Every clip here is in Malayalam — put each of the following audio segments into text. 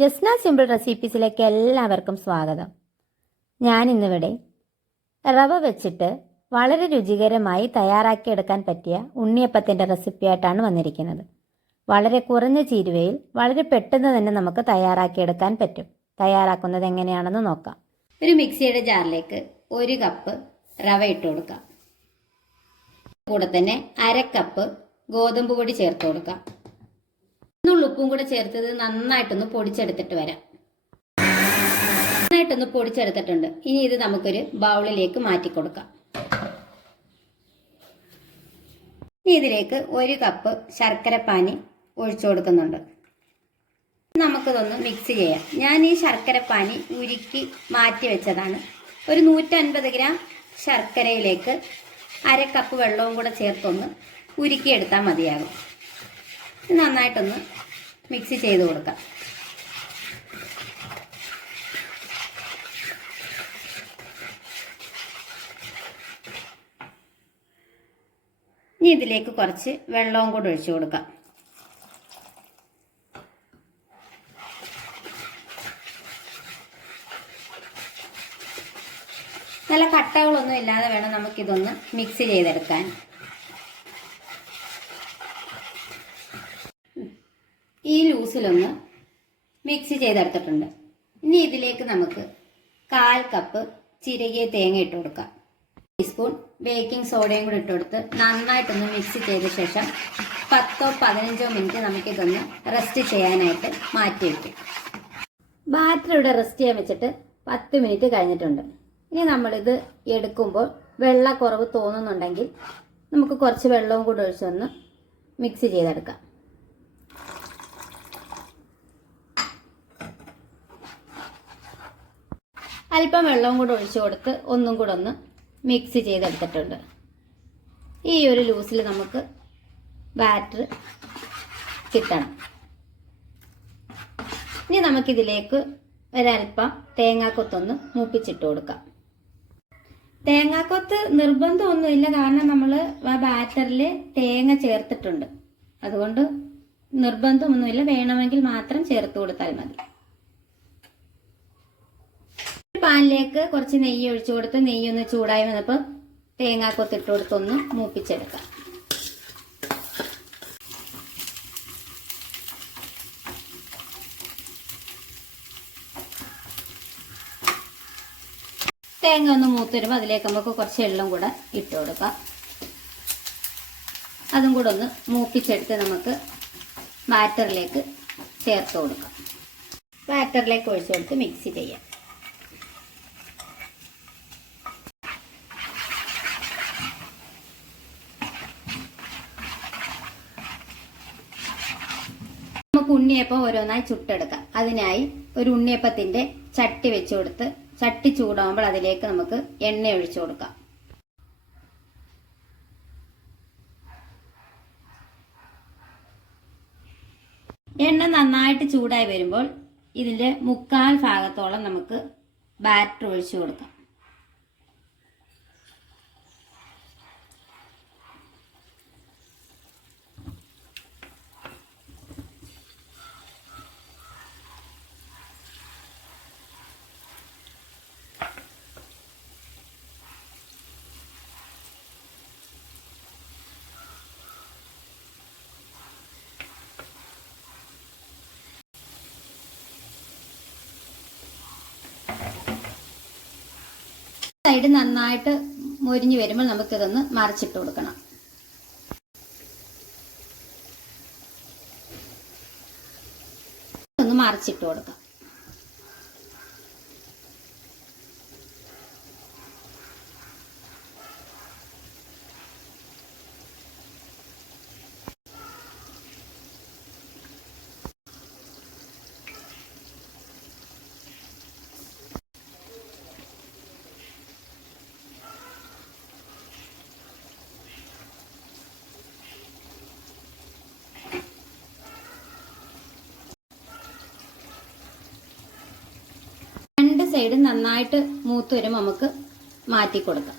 ജസ്ന സിമ്പിൾ റെസിപ്പീസിലേക്ക് എല്ലാവർക്കും സ്വാഗതം. ഞാൻ ഇന്നിവിടെ റവ വെച്ചിട്ട് വളരെ രുചികരമായി തയ്യാറാക്കിയെടുക്കാൻ പറ്റിയ ഉണ്ണിയപ്പത്തിന്റെ റെസിപ്പിയായിട്ടാണ് വന്നിരിക്കുന്നത്. വളരെ കുറഞ്ഞ ചീരുവയിൽ വളരെ പെട്ടെന്ന് തന്നെ നമുക്ക് തയ്യാറാക്കിയെടുക്കാൻ പറ്റും. തയ്യാറാക്കുന്നത് എങ്ങനെയാണെന്ന് നോക്കാം. ഒരു മിക്സിയുടെ ജാറിലേക്ക് ഒരു കപ്പ് റവ ഇട്ട് കൊടുക്കാം. കൂടെ തന്നെ അര കപ്പ് ഗോതമ്പ് പൊടി ചേർത്ത് കൊടുക്കാം. ഉപ്പും കൂടെ ചേർത്തത് നന്നായിട്ടൊന്ന് പൊടിച്ചെടുത്തിട്ട് വരാം. നന്നായിട്ടൊന്ന് പൊടിച്ചെടുത്തിട്ടുണ്ട്. ഇനി ഇത് നമുക്കൊരു ബൗളിലേക്ക് മാറ്റി കൊടുക്കാം. ഇനി ഇതിലേക്ക് ഒരു കപ്പ് ശർക്കര പാനി ഒഴിച്ചു കൊടുക്കുന്നുണ്ട്. നമുക്കിതൊന്ന് മിക്സ് ചെയ്യാം. ഞാൻ ഈ ശർക്കര പാനി ഉരുക്കി മാറ്റി വെച്ചതാണ്. ഒരു നൂറ്റൻപത് ഗ്രാം ശർക്കരയിലേക്ക് അര കപ്പ് വെള്ളവും കൂടെ ചേർത്തൊന്ന് ഉരുക്കിയെടുത്താൽ മതിയാകും. നന്നായിട്ടൊന്ന് മിക്സ് ചെയ്ത് കൊടുക്കാം. ഇനി ഇതിലേക്ക് കുറച്ച് വെള്ളവും കൂടെ ഒഴിച്ചു കൊടുക്കാം. നല്ല കട്ടകളൊന്നും ഇല്ലാതെ വേണം നമുക്കിതൊന്ന് മിക്സ് ചെയ്തെടുക്കാൻ. ഈ ലൂസിലൊന്ന് മിക്സ് ചെയ്തെടുത്തിട്ടുണ്ട്. ഇനി ഇതിലേക്ക് നമുക്ക് കാൽ കപ്പ് ചിരകിയ തേങ്ങ ഇട്ട് കൊടുക്കാം. ടീസ്പൂൺ ബേക്കിംഗ് സോഡയും കൂടി ഇട്ട് കൊടുത്ത് നന്നായിട്ടൊന്ന് മിക്സ് ചെയ്ത ശേഷം പത്തോ പതിനഞ്ചോ മിനിറ്റ് നമുക്കിതൊന്ന് റെസ്റ്റ് ചെയ്യാനായിട്ട് മാറ്റി വയ്ക്കും ബാറ്ററി ഇവിടെ റെസ്റ്റ് ചെയ്യാൻ വെച്ചിട്ട് പത്ത് മിനിറ്റ് കഴിഞ്ഞിട്ടുണ്ട്. ഇനി നമ്മളിത് എടുക്കുമ്പോൾ വെള്ളക്കുറവ് തോന്നുന്നുണ്ടെങ്കിൽ നമുക്ക് കുറച്ച് വെള്ളവും കൂടി ഒഴിച്ചൊന്ന് മിക്സ് ചെയ്തെടുക്കാം. അല്പം വെള്ളവും കൂടെ ഒഴിച്ചു കൊടുത്ത് ഒന്നും കൂടെ ഒന്ന് മിക്സ് ചെയ്തെടുത്തിട്ടുണ്ട്. ഈ ഒരു ലൂസിൽ നമുക്ക് ബാറ്റർ കിട്ടണം. ഇനി നമുക്കിതിലേക്ക് ഒരൽപ്പം തേങ്ങാക്കൊത്തൊന്ന് മൂപ്പിച്ചിട്ട് കൊടുക്കാം. തേങ്ങാക്കൊത്ത് നിർബന്ധമൊന്നുമില്ല കാരണം നമ്മൾ ആ ബാറ്ററിൽ തേങ്ങ ചേർത്തിട്ടുണ്ട്. അതുകൊണ്ട് നിർബന്ധമൊന്നുമില്ല വേണമെങ്കിൽ മാത്രം ചേർത്ത് കൊടുത്താൽ മതി. പാനിലേക്ക് കുറച്ച് നെയ്യ് ഒഴിച്ചു കൊടുത്ത് നെയ്യൊന്ന് ചൂടായി വന്നപ്പോൾ തേങ്ങാക്കൊത്ത് ഇട്ട് കൊടുത്തൊന്ന് മൂപ്പിച്ചെടുക്കാം. തേങ്ങ ഒന്ന് മൂത്ത് വരുമ്പോൾ അതിലേക്ക് നമുക്ക് കുറച്ച് എള്ളും കൂടെ ഇട്ട് കൊടുക്കാം. അതും കൂടെ ഒന്ന് മൂപ്പിച്ചെടുത്ത് നമുക്ക് ബാറ്ററിലേക്ക് ചേർത്ത് കൊടുക്കാം. ബാറ്ററിലേക്ക് ഒഴിച്ചു കൊടുത്ത് മിക്സ് ചെയ്യാം. നമുക്ക് ഉണ്ണിയപ്പം ഓരോന്നായി ചുട്ടെടുക്കാം. അതിനായി ഒരു ഉണ്ണിയപ്പത്തിന്റെ ചട്ടി വെച്ചു കൊടുത്ത് ചട്ടി ചൂടാകുമ്പോൾ അതിലേക്ക് നമുക്ക് എണ്ണ ഒഴിച്ചു കൊടുക്കാം. എണ്ണ നന്നായിട്ട് ചൂടായി വരുമ്പോൾ ഇതിന്റെ മുക്കാൽ ഭാഗത്തോളം നമുക്ക് ബാറ്റർ ഒഴിച്ചു കൊടുക്കാം. സൈഡ് നന്നായിട്ട് മൊരിഞ്ഞു വരുമ്പോൾ നമുക്കിതൊന്ന് മറിച്ചിട്ട് കൊടുക്കണം. ഒന്ന് മറിച്ചിട്ട് കൊടുക്കാം. സൈഡ് നന്നായിട്ട് മൂത്ത് വരുമ്പോൾ നമുക്ക് മാറ്റി കൊടുക്കാം.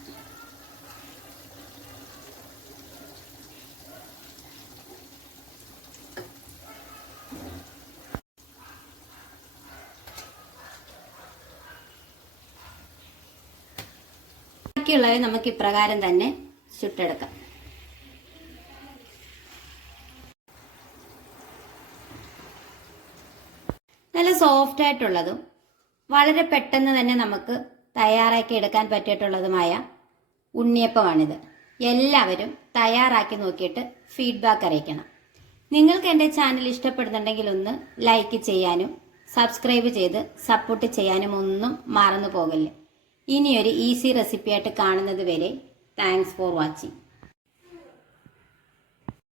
ബാക്കിയുള്ളവയെ നമുക്ക് ഇപ്രകാരം തന്നെ ചുട്ടെടുക്കാം. നല്ല സോഫ്റ്റ് ആയിട്ടുള്ളതും വളരെ പെട്ടെന്ന് തന്നെ നമുക്ക് തയ്യാറാക്കി എടുക്കാൻ പറ്റിയിട്ടുള്ളതുമായ ഉണ്ണിയപ്പമാണിത്. എല്ലാവരും തയ്യാറാക്കി നോക്കിയിട്ട് ഫീഡ്ബാക്ക് അറിയിക്കണം. നിങ്ങൾക്ക് എന്റെ ചാനൽ ഇഷ്ടപ്പെടുന്നുണ്ടെങ്കിൽ ഒന്ന് ലൈക്ക് ചെയ്യാനും സബ്സ്ക്രൈബ് ചെയ്ത് സപ്പോർട്ട് ചെയ്യാനും ഒന്നും മറന്നു പോകല്ലേ. ഇനിയൊരു ഈസി റെസിപ്പിയായിട്ട് കാണുന്നത് വരെ താങ്ക്സ് ഫോർ വാച്ചിങ്